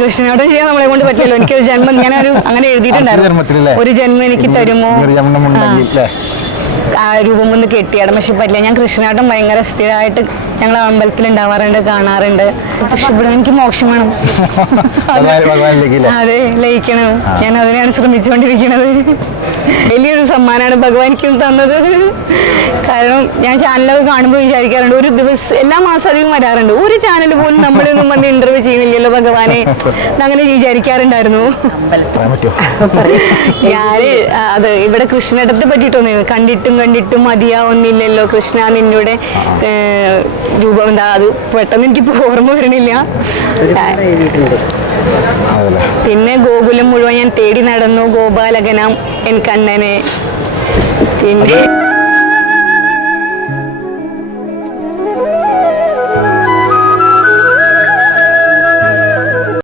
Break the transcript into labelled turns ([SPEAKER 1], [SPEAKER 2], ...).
[SPEAKER 1] കൃഷ്ണനോട് ചെയ്യാൻ നമ്മളെ കൊണ്ട് പറ്റില്ലല്ലോ. എനിക്ക് ഒരു ജന്മം ഞാനൊരു അങ്ങനെ എഴുതിയിട്ടുണ്ടായിരുന്നു? ഒരു ജന്മം എനിക്ക് തരുമോ? രൂപം ഒന്ന് കെട്ടിയാടും. പക്ഷെ പറ്റില്ല ഞാൻ കൃഷ്ണനാട്ടം ഭയങ്കര സ്ഥിരമായിട്ട് ഞങ്ങൾ അമ്പലത്തിൽ ഉണ്ടാവാറുണ്ട് കാണാറുണ്ട്. ഇഷ്ടപ്പെടും എനിക്ക് മോക്ഷം വേണം. അതെ ലയിക്കണം. ഞാൻ അതിനാണ് ശ്രമിച്ചുകൊണ്ടിരിക്കുന്നത്. വലിയൊരു സമ്മാനമാണ് ഭഗവാൻ എനിക്ക് തന്നത്. കാരണം ഞാൻ ചാനലൊക്കെ കാണുമ്പോൾ വിചാരിക്കാറുണ്ട് ഒരു ദിവസം എല്ലാ മാസം അധികം വരാറുണ്ട്. ഒരു ചാനൽ പോലും നമ്മളൊന്നും വന്ന് ഇന്റർവ്യൂ ചെയ്യുന്നില്ലല്ലോ ഭഗവാനെ. അങ്ങനെ വിചാരിക്കാറുണ്ടായിരുന്നു. ഞാൻ അത് ഇവിടെ കൃഷ്ണടത്തെ പറ്റിയിട്ടൊന്നും കണ്ടിട്ടും കണ്ടിട്ടും മതിയാവുന്നില്ലല്ലോ കൃഷ്ണ നിന്നൂടെ. രൂപം എന്താ അത് പെട്ടെന്ന് എനിക്ക് ഇപ്പൊ ഓർമ്മ വരണില്ല. പിന്നെ ഗോകുലം മുഴുവൻ ഞാൻ തേടി നടന്നു. ഗോപാലകനം എൻ കണ്ണനെ. പിന്നെ